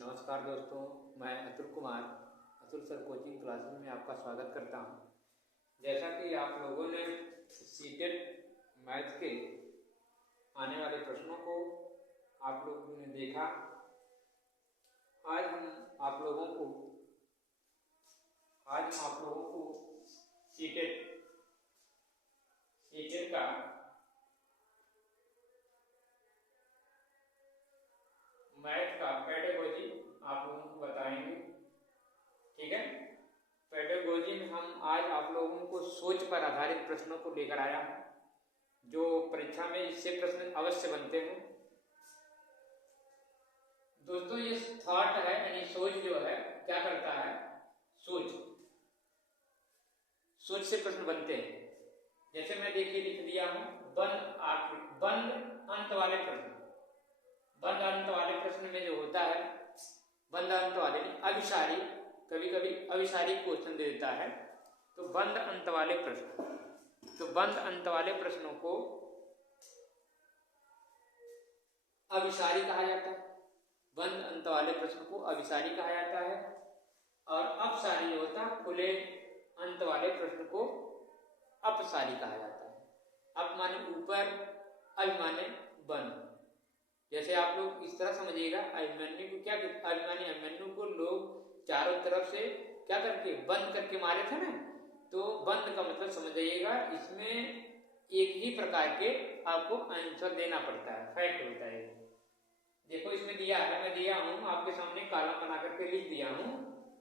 नमस्कार दोस्तों, मैं Atul Kumar Atul sir coaching classes में आपका स्वागत करता हूं। जैसा कि आप लोगों ने सीटेट मैथ के आने वाले प्रश्नों को आप लोगों ने देखा, आज हम आप लोगों को सीटेट का मैथ का पेडागोजी आप लोगों को बताएंगे। ठीक है, पेडागोजी में हम आज आप लोगों को सोच पर आधारित प्रश्नों को लेकर आया हूं, जो परीक्षा में इससे प्रश्न अवश्य बनते हैं। दोस्तों, ये थॉट है यानी सोच जो है क्या करता है, सोच से प्रश्न बनते हैं। जैसे मैं देखिए लिख दिया हूं बंद अंत वाले प्रश्न। बंद अंत वाले प्रश्न में जो होता है, बंद अंत वाले अभिसारी, कभी कभी अभिसारी क्वेश्चन दे देता है, तो बंद अंत वाले प्रश्नों को अभिसारी कहा जाता है। बंद अंत वाले प्रश्न को अभिसारी कहा जाता है। और अपसारी होता है, खुले अंत वाले प्रश्न को अपसारी कहा जाता है। अप माने ऊपर, अभि माने बंद। जैसे आप लोग इस तरह समझिएगा, अभिमन्यु को क्या अभिमन्यु को लोग चारों तरफ से क्या करके बंद करके मारे थे ना, तो बंद का मतलब समझ जाइएगा, इसमें एक ही प्रकार के आपको आंसर देना पड़ता है, फैक्ट होता है। देखो इसमें दिया है, मैं दिया हूं आपके सामने, कॉलम बना करके लिख दिया हूं।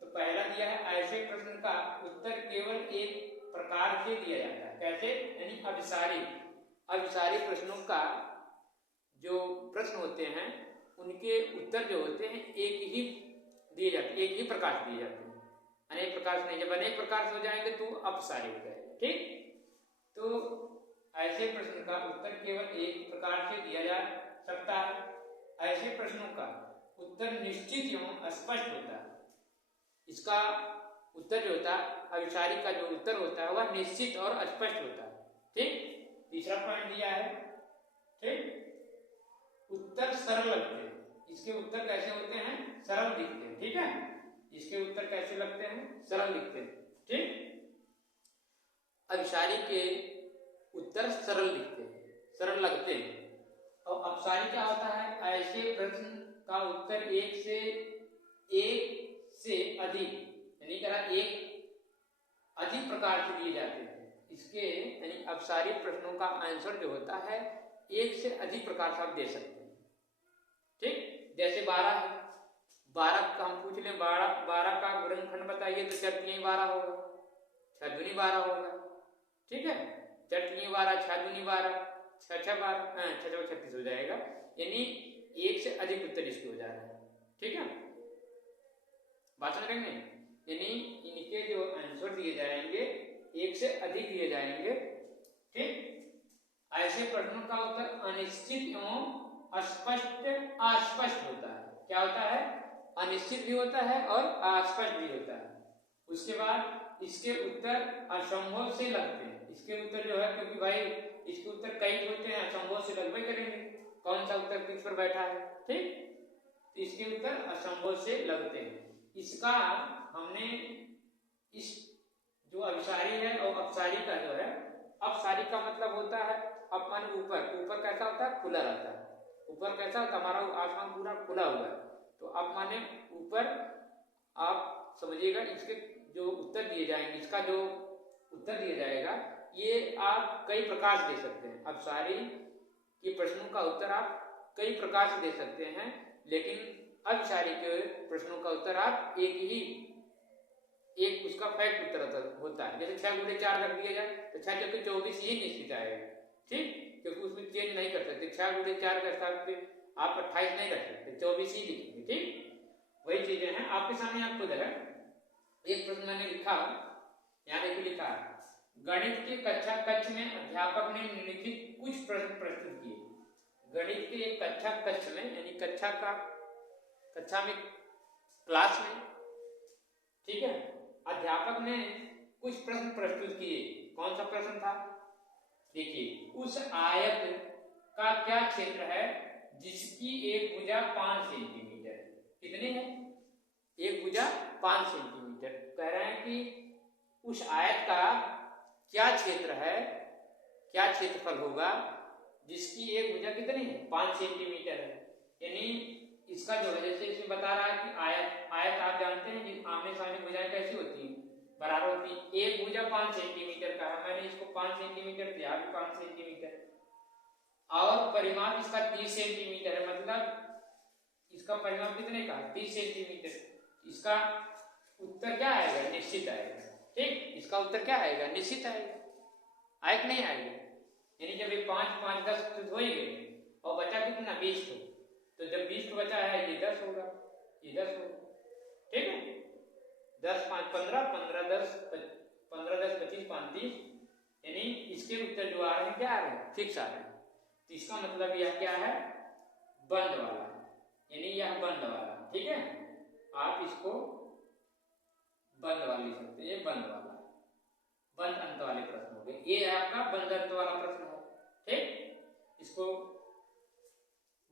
तो पहला दिया है, ऐसे प्रश्न का उत्तर केवल एक प्रकार से दिया जाता है। कैसे? यानी अभिसारी प्रश्नों का जो प्रश्न होते हैं उनके उत्तर जो होते हैं एक ही दिए जाते हैं, एक ही प्रकार से दिए जाते हैं, अनेक प्रकार से नहीं। जब अनेक प्रकार से हो जाएंगे तो अपसारी हो जाएगा। ठीक, तो ऐसे प्रश्न का उत्तर केवल एक प्रकार से दिया जा सकता है। ऐसे प्रश्नों का उत्तर निश्चित एवं स्पष्ट होता है। इसका उत्तर जो होता है, अभिसारी का जो उत्तर होता है वह निश्चित और स्पष्ट होता है। ठीक, तीसरा पॉइंट दिया है। ठीक, उत्तर सरल लगते हैं। इसके उत्तर कैसे होते हैं? सरल दिखते हैं। ठीक है, इसके उत्तर कैसे लगते हैं? सरल दिखते हैं। ठीक, अभिसारी के उत्तर सरल दिखते हैं, सरल लगते हैं। और अपसारी क्या होता है? ऐसे प्रश्न का उत्तर एक से अधिक, यानी एक अधिक प्रकार से दिए जाते हैं। इसके यानी अपसारी प्रश्नों का आंसर जो होता है एक से अधिक प्रकार से आप दे सकते हैं। ठीक, जैसे 12 है, 12 का हम पूछ लें, 12 का गुणनखंड बताइए, तो 4 3 12 होगा, 6 दूनी 12 होगा। ठीक है, 4 3 12, 6 दूनी 12, 6 6 12, 6 36 हो जाएगा। यानी एक से अधिक उत्तर इसके हो जा रहा है। ठीक है, बात समझ रहे हैं? यानी इनके जो आंसर दिए जाएंगे एक से अधिक दिए जाएंगे। ठीक, ऐसे प्रश्नों का उत्तर अनिश्चित एवं अस्पष्ट होता है। क्या होता है? अनिश्चित भी होता है और अस्पष्ट भी होता है। उसके बाद इसके उत्तर असंभव से लगते हैं। इसके उत्तर जो है, क्योंकि भाई इसके उत्तर कई होते हैं, असंभव से लगभग करेंगे, कौन सा उत्तर किस पर बैठा है। ठीक, इसके उत्तर असंभव से लगते हैं। इसका हमने इस जो अभिसारी है और अपसारी का जो है, अपसारी का मतलब होता है अप माने ऊपर कैसा होता है? खुला रहता है। ऊपर कैसा होता है? हमारा आसमान पूरा खुला हुआ है, तो अप माने ऊपर। आप समझिएगा, इसके जो उत्तर दिए जाएंगे, इसका जो उत्तर दिया जाएगा ये आप कई प्रकार से दे सकते हैं। अपसारी के प्रश्नों का उत्तर आप कई प्रकार से दे सकते हैं, लेकिन अभिसारी के प्रश्नों का उत्तर आप एक उसका फैक्ट उत्तर होता है। जैसे 6 गुणे 4 रख दिया जाए तो 6 चौके 24 ही निश्चित आएगा। ठीक, क्योंकि उसमें चेंज नहीं कर सकते। 6 गुणे 4 के हिसाब से आप 28 नहीं रख सकते, 24 ही लिखेंगे। ठीक, वही चीजें हैं आपके सामने। आप खुद है एक प्रश्न मैंने लिखा, यहाँ देखिए लिखा है, गणित के कक्षा कक्ष में अध्यापक ने निम्नलिखित कुछ प्रश्न प्रस्तुत किए। गणित के एक कक्षा कक्ष में, यानी कक्षा में, क्लास में, ठीक है, अध्यापक ने कुछ प्रश्न प्रस्तुत किए। कौन सा प्रश्न था? देखिए, उस आयत का क्या क्षेत्र है जिसकी एक भुजा 5 सेंटीमीटर? कितनी है, एक भुजा 5 सेंटीमीटर। कह रहे हैं कि उस आयत का क्या क्षेत्र है, क्या क्षेत्रफल होगा जिसकी एक भुजा कितनी है, 5 सेंटीमीटर है। यानी इसका जो है, जैसे इसमें बता रहा है कि आयत आप जानते हैं कि आमने सामने भुजाएं कैसी होती हैं, बराबर होती है। एक भुजा 5 सेंटीमीटर का है, मैंने इसको 5 सेंटीमीटर दिया, भी 5 सेंटीमीटर, और परिमाप इसका 30 सेंटीमीटर है। मतलब इसका परिमाप कितने का, 30 सेंटीमीटर। इसका उत्तर क्या आएगा, निश्चित आएगा। ठीक, इसका उत्तर क्या आएगा, निश्चित आएगा, आयक नहीं आएगा। यानी जब ये 5 5 10 हो ही गए और बचा कितना, 20, तो जब 20 बचा है ये 10 होगा, ये 10 होगा। ठीक है, 10 5 15, 15 10 25 5 30, यानी इसके उत्तर जो आ रहे हैं क्या आ रहे हैं, फिक्स आ रहे हैं। तो इसका मतलब यह क्या है, बंद वाला, यानी यह बंद वाला। ठीक है, आप इसको बंद वाला लिख सकते हैं, ये बंद वाला, बंद अंत वाले प्रश्न हो गए। ये आपका बंद अंत वाला प्रश्न है। ठीक, इसको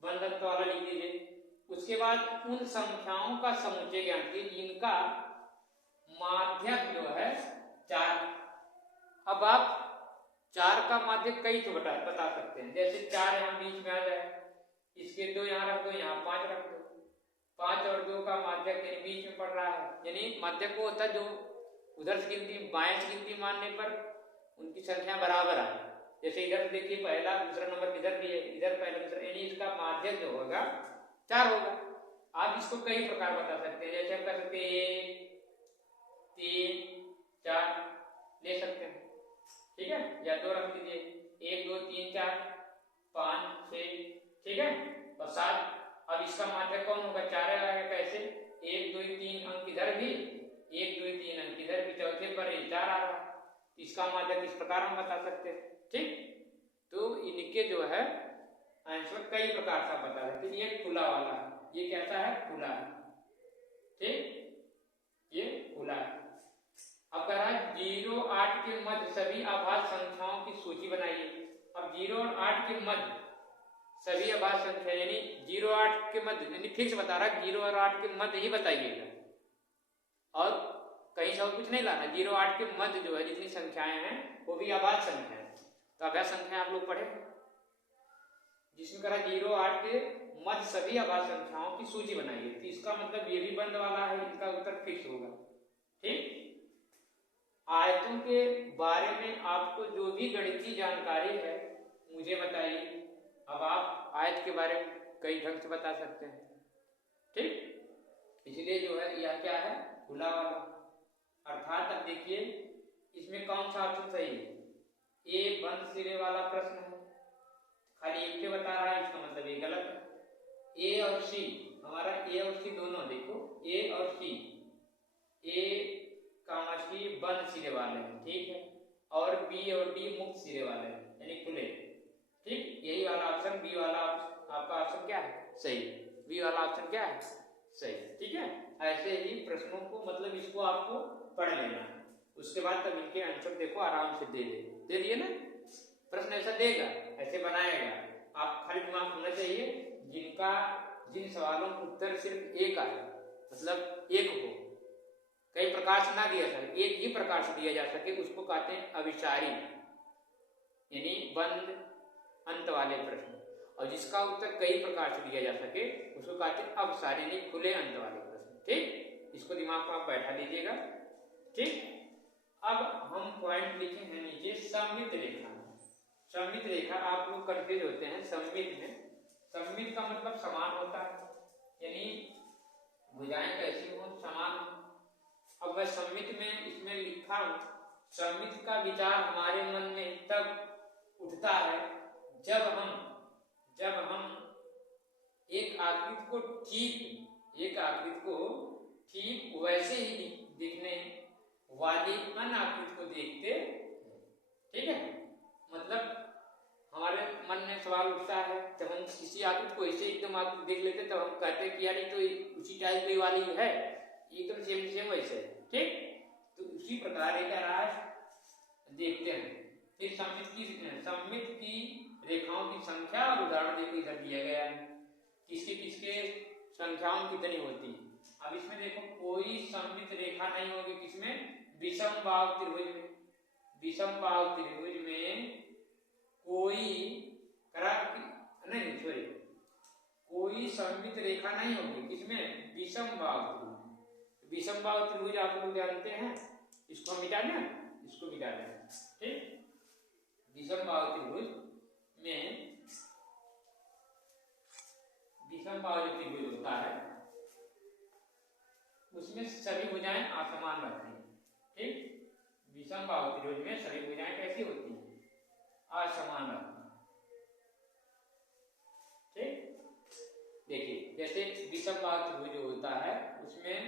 बंद अंत वाला लिख दीजिए। उसके बाद उन संख्याओं का समुच्चय ज्ञान कीजिए जिनका माध्यक जो है 4। अब आप 4 का माध्यक कई तो बता सकते हैं। जैसे 4 यहाँ बीच में आ जाए, इसके 2 यहाँ रख दो, यहाँ 5 रख दो। 5 और 2 का माध्यक यानी बीच में पड़ रहा है, यानी माध्यक वो होता है जो उधर से गिनती, बाएं से गिनती मानने पर उनकी संख्या बराबर आए। जैसे इधर देखिए पहला दूसरा नंबर इधर भी है, इधर पहला दूसरा, यानी इसका माध्यक जो होगा 4 होगा। आप इसको कई प्रकार बता सकते हैं, जैसे आप कर सकते हैं 1 3 4 ले सकते हैं। ठीक है, या 2 रख दीजिए, 1 2 3 4 5 6। ठीक है, और 7। अब इसका माध्यक कौन होगा, 4 आएगा। कैसे, 1 2 3 अंक इधर भी, 1 2 3 अंक इधर भी, चौथे पर 4 आ रहा है। इसका माध्यक इस प्रकार हम बता सकते हैं। ठीक, तो इनके जो है आंसर कई प्रकार से बता सकते हैं। ये खुला वाला, ये कैसा है, खुला है। ठीक, ये खुला है। अब कह रहा है 0 8 के मध्य सभी अभाज्य संख्याओं की सूची बनाइए। अब 0 और 8 के मध्य सभी अभाज्य संख्या, यानी 0 8 के मध्य, यानी फिक्स बता रहा है 0 और 8 के मध्य ही बताइएगा, और कहीं से और कुछ नहीं लाना। 0 8 के मध्य जो है जितनी संख्याएं हैं वो भी अभाज्य संख्या है। तो अभाज्य संख्या आप लोग पढ़े, जिसमें कहा 0 8 के मध्य सभी अभाज्य संख्याओं की सूची बनाइए। तो इसका मतलब ये भी बंद वाला है, इनका उत्तर फिक्स होगा। ठीक, आयतों के बारे में आपको जो भी गणितीय जानकारी है मुझे बताइए। अब आप आयत के बारे में कई ढंग से बता सकते हैं। ठीक, इसलिए जो है यह क्या है, खुला वाला। अर्थात अब देखिए इसमें कौन सा ऑप्शन सही है, ए बंद सिरे वाला प्रश्न है, खाली एक के बता रहा है, इसका मतलब ये गलत है। ए और सी, हमारा ए और सी दोनों देखो, ए और सी, ए कामा सी बंद सिरे वाले हैं। ठीक है, और बी और डी मुक्त सिरे वाले हैं, यानी खुले। ठीक, यही वाला ऑप्शन, बी वाला आपका ऑप्शन क्या है, सही। बी वाला ऑप्शन क्या है, सही। ठीक है, ऐसे ही प्रश्नों को मतलब इसको आपको पढ़ लेना है। उसके बाद तब इनके आंसर देखो आराम से दे दिए ना। प्रश्न ऐसा देगा, ऐसे बनाएगा, आप खाली दिमाग होना चाहिए। जिन सवालों का उत्तर सिर्फ एक आए, मतलब एक हो, कई प्रकार से ना दिया सके, एक ही प्रकार से दिया जा सके, उसको कहते हैं अविचारी, यानी बंद अंत वाले प्रश्न। और जिसका उत्तर कई प्रकार से दिया जा सके उसको कहते हैं अवसारी, यानी खुले अंत वाले प्रश्न। ठीक, इसको दिमाग में आप बैठा दीजिएगा। ठीक, अब हम पॉइंट लिखे हैं नीचे, सममित रेखा। सममित रेखा आप लोग कंफ्यूज होते हैं सममित में। सममित का मतलब समान होता है, यानी भुजाएं कैसी हो, समान हो। अब मैं सममित में इसमें लिखा हूं, सममित का विचार हमारे मन में तब उठता है जब हम एक आकृति को ठीक वैसे ही दिखने वाली अन्य आकृति को देखते। ठीक है, मतलब हमारे मन में सवाल उठता है जब हम किसी आकृति को ऐसे एकदम आकृति देख लेते तब हम कहते हैं कि यार ये तो उसी टाइप की वाली है, एकदम सेम वैसे। ठीक, तो उसी प्रकार ये क्या रहा है, देखते हैं। फिर सममित की रेखाओं की संख्या और उदाहरण देखो इधर दिया गया है, किसके संख्याओं कितनी होती है। अब इसमें देखो कोई सममित रेखा नहीं होगी किसमें, विषम बाहु त्रिभुज में। विषम बाहु त्रिभुज में कोई नहीं सॉरी कोई सममित रेखा नहीं होगी किसमें, विषम बाहु त्रिभुज। विषम बाहु त्रिभुज आप लोग जानते हैं, इसको मिटा दें, इसको मिटा दें, ठीक। विषम बाहु त्रिभुज में विषम बाहु त्रिभुज होता है उसमें सभी भुजाएं असमान रहती हैं, ठीक। विषम बाहु त्रिभुज में सभी भुजाएं कैसी होती हैं, असमान रहती हैं, ठीक। देखिए जैसे विषम बाहु त्रिभुज जो होता है उसमें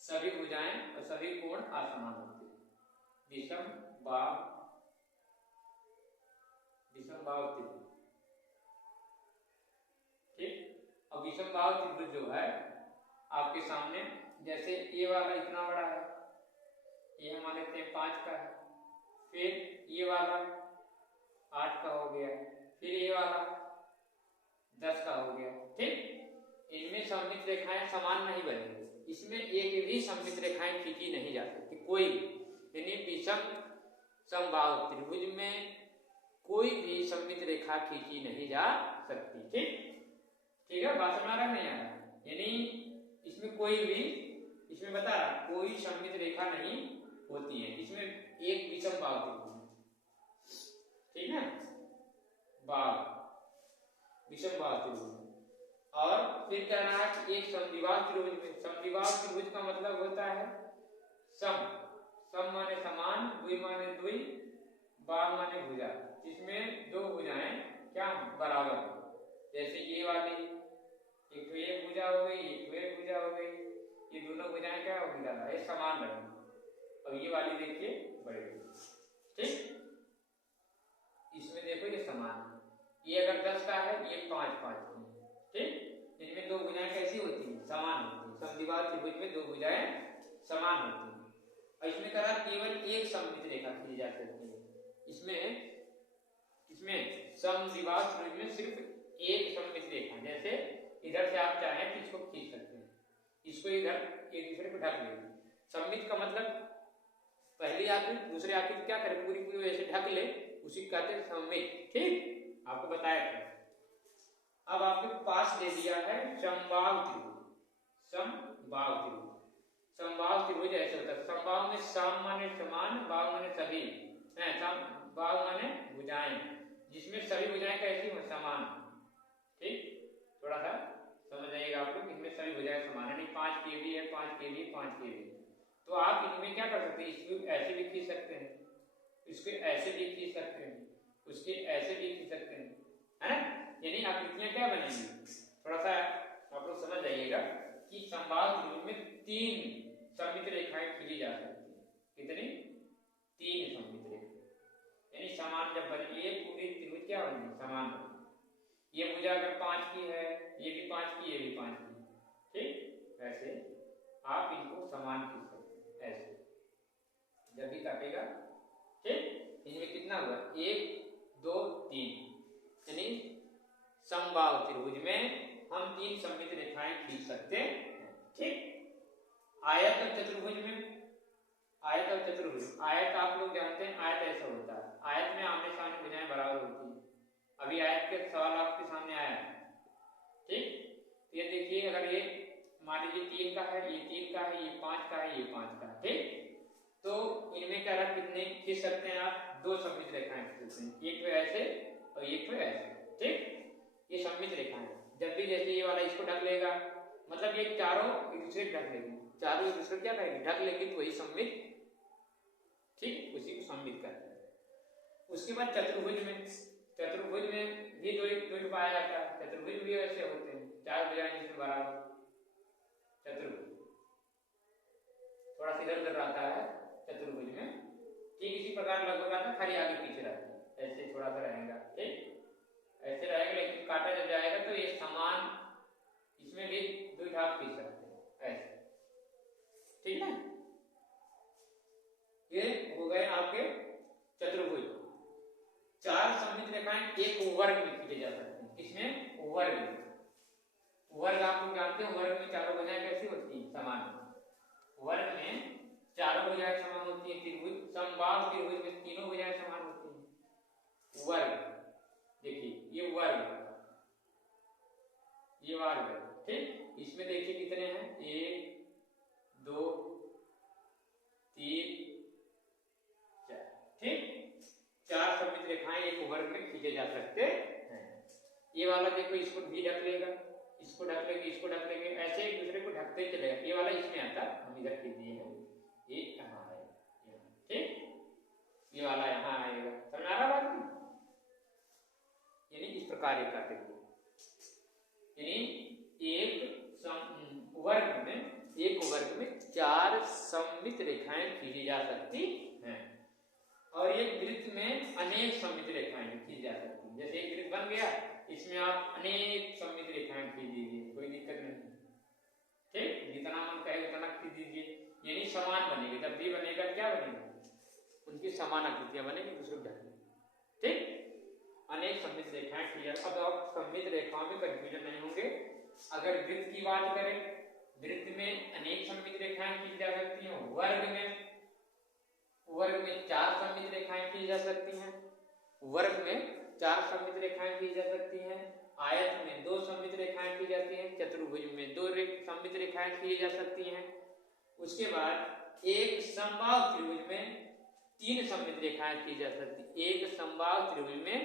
सभी भुजाएं और सभी कोण असमान होते हैं। विषम बाहु त्रिभुज, ठीक। अब विषम बाहु त्रिभुज जो है आपके सामने, जैसे ये वाला इतना बड़ा है, ये हम मान लेते हैं 5 का है, फिर ये वाला 8 का हो गया, फिर ये वाला 10 का हो गया, ठीक। इनमें सममित रेखाएं समान नहीं बनेंगी, इसमें एक भी सममित रेखाएं खींची नहीं जा सकती कोई भी, यानी विषम समबाहु त्रिभुज में कोई भी सममित रेखा खींची नहीं जा सकती, ठीक। ठीक है, बात समझ रहा नहीं आ रहा, यानी इसमें कोई भी, इसमें बता रहा कोई सममित रेखा नहीं होती है, इसमें एक विषम बाहु त्रिभुज, ठीक है, विषम बाहु त्रिभुज। और फिर कह रहा है कि एक समद्विबाहु त्रिभुज में, समद्विबाहु त्रिभुज का मतलब होता है सम माने समान, द्वि माने द्वि, बाहु माने भुजा, इसमें दो भुजाएं क्या बराबर हो, जैसे ये वाली एक तो ये भुजा हो गई, एक तो ये भुजा हो गई, ये दोनों भुजाएं क्या हो गई, समान रहेंगी। और ये वाली देखिए बढ़ेगी, ठीक। इसमें देखो ये समान है, ये अगर 10 का है, ये 5 की, ठीक। इनमें दो भुजाएं कैसी होती हैं, समान होती हैं। समद्विबाहु त्रिभुज में दो भुजाएं समान होती हैं। और इसमें कहा केवल एक सममित रेखा खींची जा सकती है, इसमें समद्विबाहु त्रिभुज में सिर्फ एक सममित रेखा, जैसे इधर से आप चाहें कि इसको खींच सकते हैं, इसको इधर एक दूसरे को ढक लेंगे। सममित का मतलब पहली आकृति दूसरे आकृति क्या करे, पूरी वैसे ढक ले, उसी को कहते हैं सममित, ठीक। आपको बताया था। अब आपके पास दे दिया है समबाहु त्रिभुज, समबाहु त्रिभुज। समबाहु त्रिभुज ऐसे होता है, समबाहु में सम माने समान, बाहु माने सभी, बाहु माने भुजाएं, जिसमें सभी भुजाएं कैसी हो, समान, ठीक। थोड़ा सा समझ जाइएगा आप लोग, इनमें सभी भुजाएं समान है, नहीं 5 के भी है, 5 के भी, 5 के भी, तो आप इनमें क्या कर सकते हैं, इसको ऐसे भी खींच सकते हैं, इसको ऐसे भी खींच सकते हैं, उसके ऐसे भी खींच सकते हैं, है ना। यानी आकृतियां क्या बनेंगी, थोड़ा सा आप लोग समझ जाइएगा कि समबाहु त्रिभुज में 3 सममित रेखाएं खींची जा सकती है। कितनी, 3 सममित रेखाएं, यानी समान जब बने, ये पूरी त्रिभुज क्या बनेगी, समान बनेगी। ये भुजा अगर 5 की है, ये भी 5 की, ये भी 5 की, ठीक। ऐसे आप इनको समान खींच सकते हैं, ऐसे जब भी काटेगा, ठीक। इनमें कितना हुआ, 1 2 3, यानी समबाहु त्रिभुज में हम 3 सममित रेखाएं खींच सकते हैं, ठीक। आयत और चतुर्भुज में, आयत और चतुर्भुज, आयत आप लोग जानते हैं, आयत ऐसा होता है, आयत में आमने सामने भुजाएं बराबर होती हैं। अभी आयत के सवाल आपके सामने आया है, ठीक। ये देखिए, अगर ये मान लीजिए 3 का है, ये 3 का है, ये 5 का है, ये 5 का है, ठीक। तो इनमें क्या रहा, कितने खींच सकते हैं आप, 2 सममित रेखाएं खींच सकते हैं, एक तो ऐसे और एक तो ऐसे, ठीक। ये सममित रेखा है। जब भी जैसे ये वाला इसको ढक लेगा, मतलब ये चारों एक दूसरे को ढक लेंगे, चारों एक दूसरे क्या करेंगे, ढक लेंगे, तो वही सममित, ठीक, उसी को सममित करते हैं। उसके बाद चतुर्भुज में भी दो पाया जाता है, चतुर्भुज भी ऐसे होते हैं, 4 भुजाएं जिसमें बराबर, चतुर्भुज थोड़ा सा इधर उधर रहता है चतुर्भुज में, ठीक इसी प्रकार लगभग आता है, खाली आगे पीछे रहता है, ऐसे थोड़ा सा रहेगा, ठीक, ऐसे रहेगा। लेकिन काटा जब जाएगा तो ये समान, इसमें भी 2 भाग खींच सकते हैं, ऐसे, ठीक है। ये हो गए आपके चतुर्भुज। 4 सममित रेखाएं एक वर्ग में खींचे जा सकते हैं, इसमें वर्ग वर्ग आप लोग जानते हो, वर्ग में चारों भुजाएं कैसी होती हैं? समान। वर्ग में चारों भुजाएं समान होती हैं। त्रिभुज, समबाहु त्रिभुज में तीनों भुजाएं समान होती हैं। वर्ग देखिए, ये वर्ग, ये वर्ग है, ठीक। इसमें देखिए कितने हैं? 1 2 3 4, ठीक। 4 सममित रेखाएं एक वर्ग में खींचे जा सकते हैं। ये वाला देखो, इसको भी ढक लेगा, इसको ढक लेंगे, इसको ढक लेंगे, ऐसे एक दूसरे को ढकते ही चलेगा। ये वाला इसमें आता, हम इधर खींच दिए हैं, ये यहाँ आएगा, ठीक। ये वाला यहाँ आएगा, समझ आ रहा बात में? यानी इस प्रकार एक काटेंगे, यानी एक वर्ग में 4 सममित रेखाएं खींची जा सकती हैं। और एक वृत्त में अनेक सममित रेखाएं खींची जा सकती हैं। जैसे एक वृत्त बन गया, इसमें आप अनेक सममित रेखाएं खींच दीजिए, कोई दिक्कत नहीं, ठीक। जितना मन कहे उतना खींच दीजिए, यानी समान बनेगी। जब भी बनेगा क्या बनेगा? उनकी समान आकृतियां बनेगी, दूसरे ढकेंगे, ठीक। अनेक सममित रेखाएं खींच। अब आप सममित रेखाओं में कंफ्यूजन नहीं होंगे। अगर वृत्त की बात करें, वृत्त में अनेक सममित रेखाएं खींची जा सकती हैं। वर्ग में 4 सममित रेखाएं खींची जा सकती हैं। वर्ग में 4 सममित रेखाएं खींची जा सकती हैं। आयत में 2 सममित रेखाएं खींची जाती हैं। चतुर्भुज में 2 सममित रेखाएं खींची जा सकती हैं। उसके बाद एक समबाहु त्रिभुज में 3 सममित रेखाएं खींची जा सकती हैं। एक समबाहु त्रिभुज में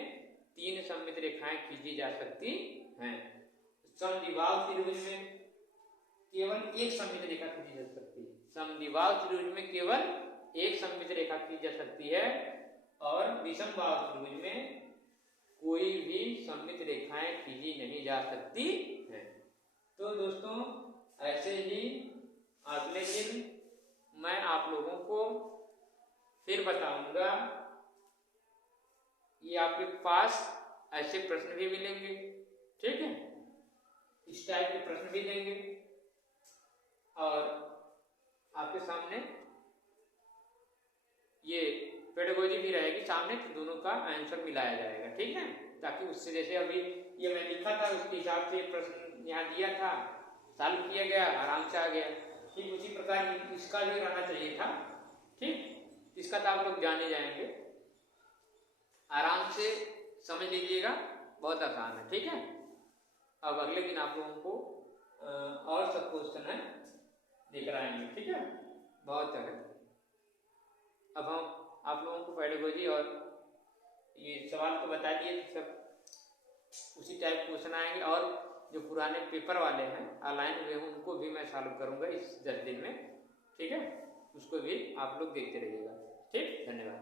3 सममित रेखाएं खींची जा सकती हैं। समद्विबाहु त्रिभुज में केवल एक सममित रेखा खींची जा सकती है। समद्विबाहु त्रिभुज में केवल एक सममित रेखा खींची जा सकती है। और विषमबाहु त्रिभुज में कोई भी सममित रेखाएं खींची नहीं जा सकती हैं। तो दोस्तों, ऐसे ही अगले दिन मैं आप लोगों को फिर बताऊंगा। ये आपके पास ऐसे प्रश्न भी मिलेंगे, ठीक है, इस टाइप के प्रश्न भी देंगे और आपके सामने ये पेडागोजी भी रहेगी सामने, तो दोनों का आंसर मिलाया जाएगा, ठीक है। ताकि उससे, जैसे अभी ये मैं लिखा था उसके हिसाब से प्रश्न यहाँ दिया था, सॉल्व किया गया, आराम से आ गया, ठीक। उसी प्रकार इसका भी रहना चाहिए था, ठीक। इसका तो आप लोग जाने जाएंगे, आराम से समझ लीजिएगा, बहुत आसान है, ठीक है। अब अगले दिन आप लोगों को और सब क्वेश्चन है लेकर आएंगे, ठीक है, बहुत तरह। अब हम आप लोगों को पेडागोजी और ये सवाल तो बता दिए, सब उसी टाइप क्वेश्चन आएंगे। और जो पुराने पेपर वाले हैं अलाइन हुए हैं, उनको भी मैं सॉल्व करूंगा इस 10 दिन में, ठीक है। उसको भी आप लोग देखते रहिएगा, ठीक। धन्यवाद।